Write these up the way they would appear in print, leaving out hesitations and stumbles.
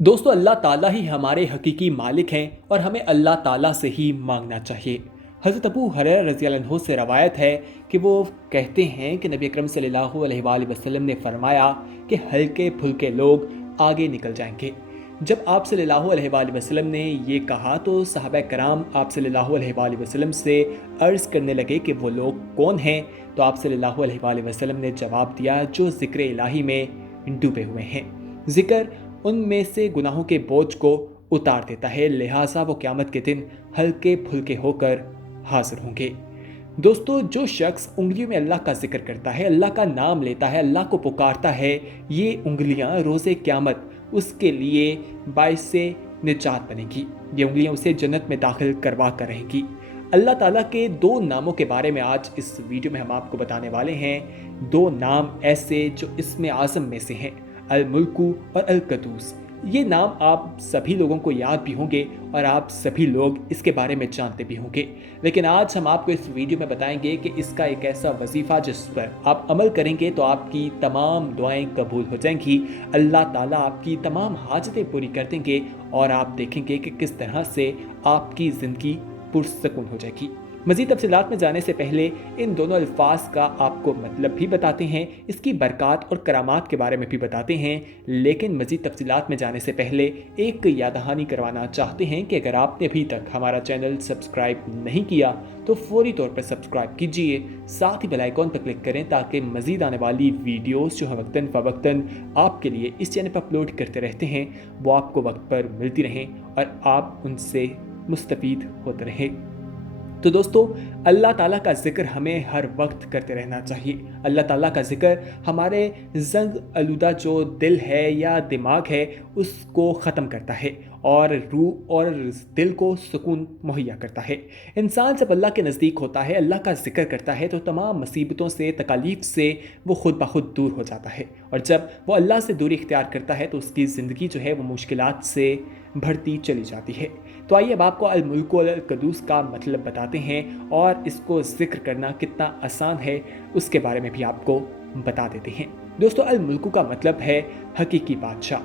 दोस्तों अल्लाह ताला ही हमारे हकीकी मालिक हैं और हमें अल्लाह ताला से ही मांगना चाहिए। हज़रत अबू हुरैरा रज़ी अल्लाह अन्हु से रवायत है कि वो कहते हैं कि नबी अकरम सल्लल्लाहु अलैहि वसल्लम ने फरमाया कि हल्के फुल्के लोग आगे निकल जाएंगे। जब आप सल्लल्लाहु अलैहि वसल्लम ने ये कहा तो सहाबा कराम आप सल्लल्लाहु अलैहि वसल्लम से अर्ज़ करने लगे कि वो लोग कौन हैं। तो आप सल्लल्लाहु अलैहि वसल्लम ने जवाब दिया, जो ज़िक्र इलाही में डूबे हुए हैं। ज़िक्र उनमें से गुनाहों के बोझ को उतार देता है, लिहाजा वो क़यामत के दिन हल्के फुल्के होकर हाजिर होंगे। दोस्तों, जो शख्स उंगलियों में अल्लाह का जिक्र करता है, अल्लाह का नाम लेता है, अल्लाह को पुकारता है, ये उंगलियां रोज़े क़यामत उसके लिए बाइस निजात बनेगी। ये उंगलियां उसे जन्नत में दाखिल करवा कर रहेंगी। अल्लाह ताला के दो नामों के बारे में आज इस वीडियो में हम आपको बताने वाले हैं। दो नाम ऐसे जो इसमें आज़म में से हैं, अल मुल्कु और अल कदूस। ये नाम आप सभी लोगों को याद भी होंगे और आप सभी लोग इसके बारे में जानते भी होंगे, लेकिन आज हम आपको इस वीडियो में बताएंगे कि इसका एक ऐसा वजीफ़ा जिस पर आप अमल करेंगे तो आपकी तमाम दुआएं कबूल हो जाएंगी। अल्लाह ताला आपकी तमाम हाजतें पूरी कर देंगे और आप देखेंगे कि किस तरह से आपकी ज़िंदगी पुरसकून हो जाएगी। मज़ीद तफसीलात में जाने से पहले इन दोनों अल्फाज का आपको मतलब भी बताते हैं, इसकी बरक़ात और करामात के बारे में भी बताते हैं। लेकिन मज़ीद तफसीलात में जाने से पहले एक याद दहानी करवाना चाहते हैं कि अगर आपने अभी तक हमारा चैनल सब्सक्राइब नहीं किया तो फौरी तौर पर सब्सक्राइब कीजिए, साथ ही बेल आइकॉन पर क्लिक करें ताकि मज़ीद आने वाली वीडियोज़ जो हम वक्तन फ़वक्तन आपके लिए इस चैनल पर अपलोड करते रहते हैं वो आपको वक्त पर मिलती रहें और आप उनसे मुस्तफ़ीद होते रहें। तो दोस्तों, अल्लाह ताला का ज़िक्र हमें हर वक्त करते रहना चाहिए। अल्लाह ताला का ज़िक्र हमारे ज़ंग आलूदा जो दिल है या दिमाग है उसको ख़त्म करता है और रूह और दिल को सुकून मुहैया करता है। इंसान जब अल्लाह के नज़दीक होता है, अल्लाह का ज़िक्र करता है तो तमाम मुसीबतों से, तकालीफ से वो खुद ब खुद दूर हो जाता है। और जब वो अल्लाह से दूरी इख्तियार करता है तो उसकी ज़िंदगी जो है वो मुश्किलात से बढ़ती चली जाती है। तो आइए अब आपको अल मुल्क और अल कदूस का मतलब बताते हैं और इसको ज़िक्र करना कितना आसान है उसके बारे में भी आपको बता देते हैं। दोस्तों, अल मुल्क का मतलब है हकीकी बादशाह।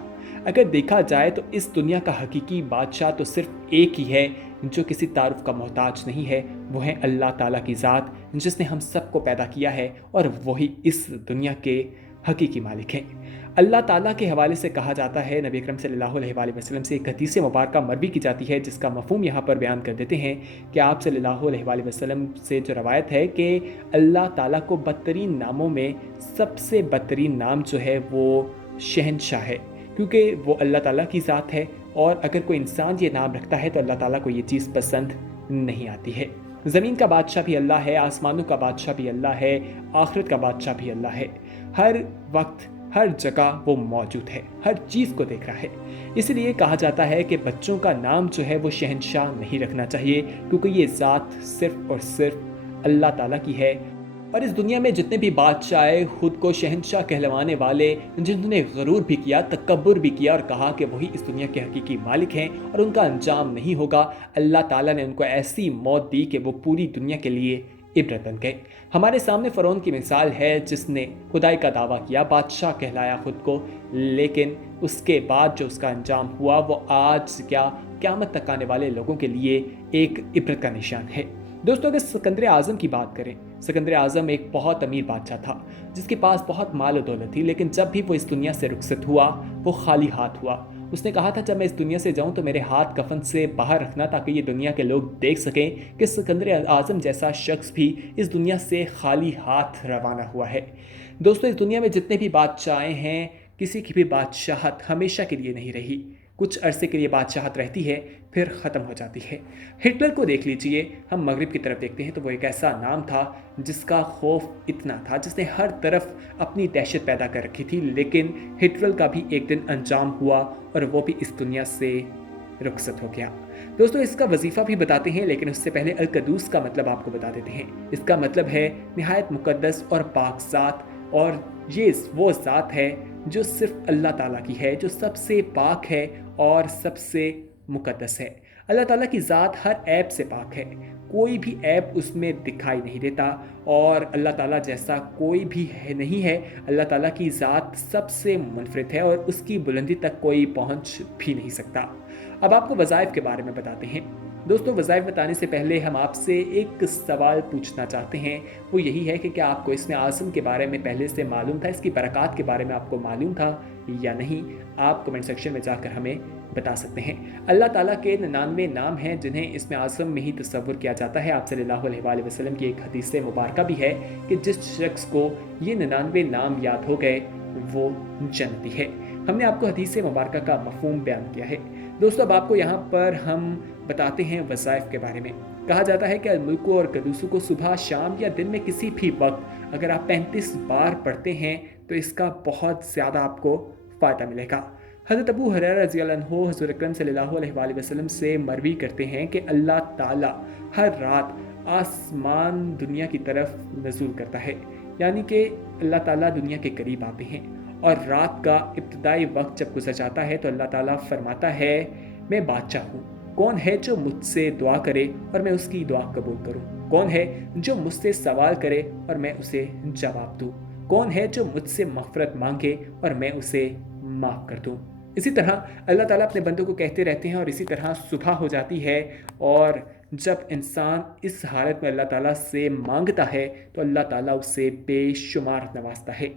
अगर देखा जाए तो इस दुनिया का हकीकी बादशाह तो सिर्फ एक ही है जो किसी तारुफ का मोहताज नहीं है, वो है अल्लाह ताला की ज़ात जिसने हम सबको पैदा किया है और वही इस दुनिया के हकीकी मालिक हैं। अल्लाह ताला के हवाले से कहा जाता है, नबी अकरम सल्लल्लाहु अलैहि वसल्लम से एक हदीस मुबारक मरवी की जाती है जिसका मफ़हूम यहाँ पर बयान कर देते हैं कि आप सल्लल्लाहु अलैहि वसल्लम से जो रवायत है कि अल्लाह ताला को बदतरीन नामों में सबसे बदतरीन नाम जो है वो शहनशाह है, क्योंकि वो अल्लाह ताला की ज़ात है और अगर कोई इंसान ये नाम रखता है तो अल्लाह ताला को ये चीज़ पसंद नहीं आती है। ज़मीन का बादशाह भी अल्लाह है, आसमानों का बादशाह भी अल्लाह है, आखिरत का बादशाह भी अल्लाह है। हर वक्त हर जगह वो मौजूद है, हर चीज़ को देख रहा है। इसलिए कहा जाता है कि बच्चों का नाम जो है वो शहनशाह नहीं रखना चाहिए, क्योंकि ये ज़ात सिर्फ़ और सिर्फ अल्लाह ताला की है। और इस दुनिया में जितने भी बादशाह खुद को शहनशाह कहलवाने वाले, जिन्होंने गरूर भी किया, तकब्बुर भी किया और कहा कि वही इस दुनिया के हकीकी मालिक हैं और उनका अंजाम नहीं होगा, अल्लाह ताला ने उनको ऐसी मौत दी कि वो पूरी दुनिया के लिए इबरत बन गए। हमारे सामने फ़िरौन की मिसाल है जिसने खुदाई का दावा किया, बादशाह कहलाया खुद को, लेकिन उसके बाद जो उसका अंजाम हुआ वो आज क़यामत तक आने वाले लोगों के लिए एक इबरत का निशान है। दोस्तों, अगर सिकंदर आज़म की बात करें, सिकंदर आज़म एक बहुत अमीर बादशाह था जिसके पास बहुत माल और दौलत थी, लेकिन जब भी वो इस दुनिया से रुखसत हुआ वो खाली हाथ हुआ। उसने कहा था, जब मैं इस दुनिया से जाऊं तो मेरे हाथ कफन से बाहर रखना ताकि ये दुनिया के लोग देख सकें कि सिकंदर आज़म जैसा शख्स भी इस दुनिया से खाली हाथ रवाना हुआ है। दोस्तों, इस दुनिया में जितने भी बादशाह हैं, किसी की भी बादशाहत हमेशा के लिए नहीं रही। कुछ अरसे के लिए बादशाहत रहती है फिर ख़त्म हो जाती है। हिटलर को देख लीजिए, हम मगरिब की तरफ देखते हैं तो वो एक ऐसा नाम था जिसका खौफ इतना था, जिसने हर तरफ अपनी दहशत पैदा कर रखी थी, लेकिन हिटलर का भी एक दिन अंजाम हुआ और वो भी इस दुनिया से रुखसत हो गया। दोस्तों, इसका वजीफ़ा भी बताते हैं, लेकिन उससे पहले अल कदूस का मतलब आपको बता देते हैं। इसका मतलब है निहायत मुकद्दस और पाक ज़ात, और ये वो ज़ात है जो सिर्फ अल्लाह ताला की है, जो सबसे पाक है और सबसे मुकद्दस है। अल्लाह ताला की ज़ात हर ऐब से पाक है, कोई भी ऐप उसमें दिखाई नहीं देता और अल्लाह ताला जैसा कोई भी है नहीं है। अल्लाह ताला की ज़ात सबसे मुनफरिद है और उसकी बुलंदी तक कोई पहुंच भी नहीं सकता। अब आपको वज़ाइफ के बारे में बताते हैं। दोस्तों, वज़ाइफ बताने से पहले हम आपसे एक सवाल पूछना चाहते हैं। वो यही है कि क्या आपको इसमें आज़म के बारे में पहले से मालूम था, इसकी बरक़ात के बारे में आपको मालूम था या नहीं? आप कमेंट सेक्शन में जाकर हमें बता सकते हैं। अल्लाह ताला के 99 नाम हैं जिन्हें इसमें आज़म में ही तसव्वुर किया जाता है। आप सल्लल्लाहु अलैहि वसल्लम की एक हदीस मुबारका भी है कि जिस शख्स को ये 99 नाम याद हो गए वो जन्नती है। हमने आपको हदीस मुबारका का मफ़हूम बयान किया है। दोस्तों, अब आपको यहाँ पर हम बताते हैं वज़ाइफ के बारे में। कहा जाता है कि अल-मुल्क और कदूस को सुबह, शाम या दिन में किसी भी वक्त अगर आप 35 बार पढ़ते हैं तो इसका बहुत ज़्यादा आपको फ़ायदा मिलेगा। हज़रत अबू हुरैरा रज़ियल्लाहु अन्हु हुज़ूर अकरम सल्लल्लाहु अलैहि वसल्लम से मरवी करते हैं कि अल्लाह ताला हर रात आसमान दुनिया की तरफ नज़ूल करता है, यानी कि अल्लाह ताला दुनिया के करीब आते हैं और रात का इब्तिदाई वक्त जब गुजर जाता है तो अल्लाह ताला फरमाता है, मैं बादशाह हूँ, कौन है जो मुझसे दुआ करे और मैं उसकी दुआ कबूल करूँ? कौन है जो मुझसे सवाल करे और मैं उसे जवाब दूँ? कौन है जो मुझसे मग़फ़िरत मांगे और मैं उसे माफ़ कर दूँ? इसी तरह अल्लाह ताला अपने बंदों को कहते रहते हैं और इसी तरह सुबह हो जाती है और जब इंसान इस हालत में अल्लाह ताला से मांगता है तो अल्लाह ताला उसे बेशुमार नवाजता है।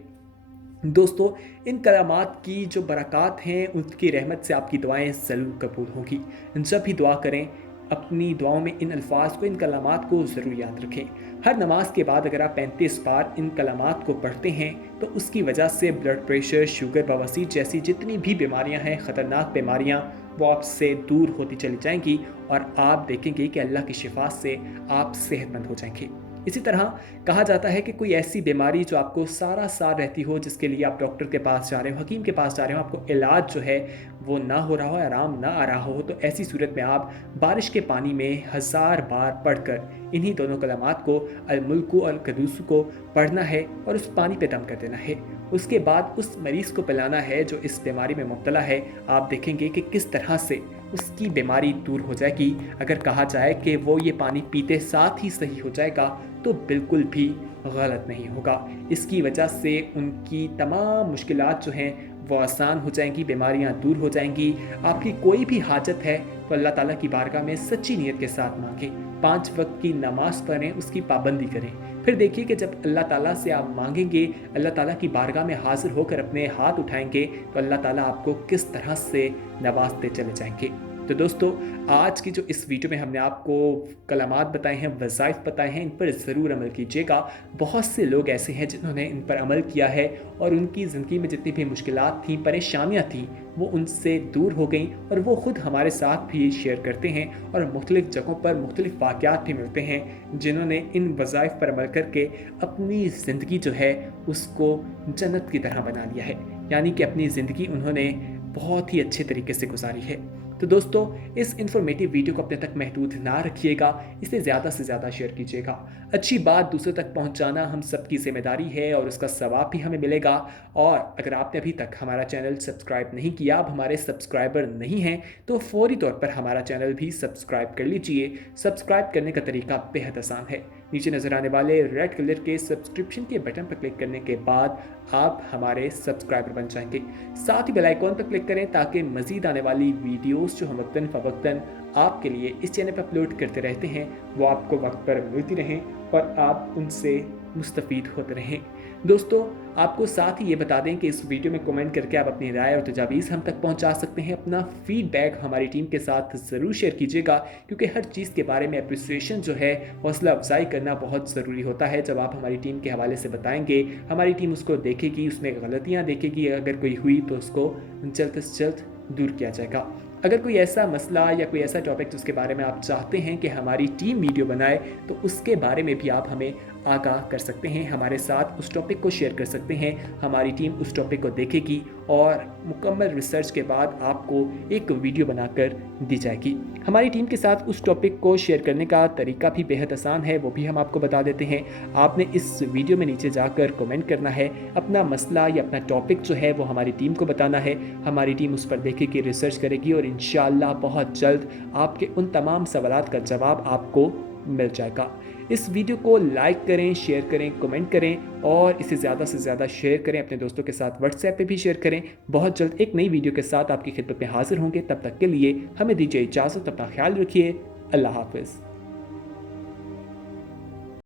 दोस्तों, इन कलामात की जो बरक़ात हैं उसकी रहमत से आपकी दुआएं ज़रूर कबूल होंगी। जब भी दुआ करें अपनी दुआओं में इन अल्फाज को, इन कलामात को ज़रूर याद रखें। हर नमाज के बाद अगर आप 35 बार इन कलामात को पढ़ते हैं तो उसकी वजह से ब्लड प्रेशर, शुगर, बवासीर जैसी जितनी भी बीमारियां हैं, ख़तरनाक बीमारियां, वो आपसे दूर होती चली जाएंगी और आप देखेंगे कि अल्लाह की शिफा से आप सेहतमंद हो जाएंगे। इसी तरह कहा जाता है कि कोई ऐसी बीमारी जो आपको सारा साल रहती हो, जिसके लिए आप डॉक्टर के पास जा रहे हो, हकीम के पास जा रहे हो, आपको इलाज जो है वो ना हो रहा हो, आराम ना आ रहा हो, तो ऐसी सूरत में आप बारिश के पानी में 1000 बार पढ़कर इन्हीं दोनों कलामात को, अल-मुल्क और कदूस को पढ़ना है और उस पानी पे दम कर देना है। उसके बाद उस मरीज़ को पिलाना है जो इस बीमारी में मुब्तला है। आप देखेंगे कि किस तरह से उसकी बीमारी दूर हो जाएगी। अगर कहा जाए कि वो ये पानी पीते साथ ही सही हो जाएगा तो बिल्कुल भी गलत नहीं होगा। इसकी वजह से उनकी तमाम मुश्किलात जो हैं वो आसान हो जाएंगी, बीमारियां दूर हो जाएंगी। आपकी कोई भी हाजत है तो अल्लाह ताला की बारगाह में सच्ची नीयत के साथ मांगें, 5 वक्त की नमाज पढ़ें, उसकी पाबंदी करें। फिर देखिए कि जब अल्लाह ताला से आप मांगेंगे, अल्लाह ताला की बारगाह में हाजिर होकर अपने हाथ उठाएंगे तो अल्लाह ताला आपको किस तरह से नवाजते चले जाएंगे। तो दोस्तों, आज की जो इस वीडियो में हमने आपको कलामात बताए हैं, वज़ाइफ बताए हैं, इन पर ज़रूर अमल कीजिएगा। बहुत से लोग ऐसे हैं जिन्होंने इन पर अमल किया है और उनकी ज़िंदगी में जितनी भी मुश्किलात थीं, परेशानियां थीं, वो उनसे दूर हो गई और वो ख़ुद हमारे साथ भी शेयर करते हैं और मुख्तलिफ़ जगहों पर मुख्तलिफ़ वाक़यात भी मिलते हैं जिन्होंने इन वज़ाइफ पर अमल करके अपनी ज़िंदगी जो है उसको जन्नत की तरह बना लिया है, यानी कि अपनी ज़िंदगी उन्होंने बहुत ही अच्छे तरीके से गुजारी है। तो दोस्तों, इस इन्फॉर्मेटिव वीडियो को अपने तक महदूद ना रखिएगा, इसे ज़्यादा से ज़्यादा शेयर कीजिएगा। अच्छी बात दूसरों तक पहुंचाना हम सबकी ज़िम्मेदारी है और उसका सवाब भी हमें मिलेगा। और अगर आपने अभी तक हमारा चैनल सब्सक्राइब नहीं किया, आप हमारे सब्सक्राइबर नहीं हैं, तो फौरी तौर पर हमारा चैनल भी सब्सक्राइब कर लीजिए। सब्सक्राइब करने का तरीका बेहद आसान है। नीचे नज़र आने वाले रेड कलर के सब्सक्रिप्शन के बटन पर क्लिक करने के बाद आप हमारे सब्सक्राइबर बन जाएंगे। साथ ही बेल आइकॉन पर क्लिक करें ताकि मज़ीद आने वाली वीडियोस जो हम वक्तन फ़वक्तन आपके लिए इस चैनल पर अपलोड करते रहते हैं वो आपको वक्त पर मिलती रहें और आप उनसे मुस्तफ़ीद होते रहें। दोस्तों, आपको साथ ही ये बता दें कि इस वीडियो में कमेंट करके आप अपनी राय और तजावीज़ हम तक पहुंचा सकते हैं। अपना फीडबैक हमारी टीम के साथ ज़रूर शेयर कीजिएगा, क्योंकि हर चीज़ के बारे में अप्रिसिएशन जो है, हौसला अफजाई करना बहुत ज़रूरी होता है। जब आप हमारी टीम के हवाले से बताएंगे, हमारी टीम उसको देखेगी, उसमें गलतियाँ देखेगी, अगर कोई हुई तो उसको जल्द से जल्द दूर किया जाएगा। अगर कोई ऐसा मसला या कोई ऐसा टॉपिक जिसके बारे में आप चाहते हैं कि हमारी टीम वीडियो बनाए, तो उसके बारे में भी आप हमें आगाह कर सकते हैं, हमारे साथ उस टॉपिक को शेयर कर सकते हैं। हमारी टीम उस टॉपिक को देखेगी और मुकम्मल रिसर्च के बाद आपको एक वीडियो बनाकर दी जाएगी। हमारी टीम के साथ उस टॉपिक को शेयर करने का तरीका भी बेहद आसान है, वो भी हम आपको बता देते हैं। आपने इस वीडियो में नीचे जाकर कमेंट करना है, अपना मसला या अपना टॉपिक जो है वो हमारी टीम को बताना है। हमारी टीम उस पर देखेगी, रिसर्च करेगी और इंशाअल्लाह बहुत जल्द आपके उन तमाम सवालात का जवाब आपको مل جائے گا۔ اس ویڈیو کو لائک کریں، شیئر کریں، کمنٹ کریں اور اسے زیادہ سے زیادہ شیئر کریں، اپنے دوستوں کے ساتھ واٹس ایپ پہ بھی شیئر کریں۔ بہت جلد ایک نئی ویڈیو کے ساتھ آپ کی خدمت میں حاضر ہوں گے، تب تک کے لیے ہمیں دیجیے اجازت، اپنا خیال رکھیے، اللہ حافظ۔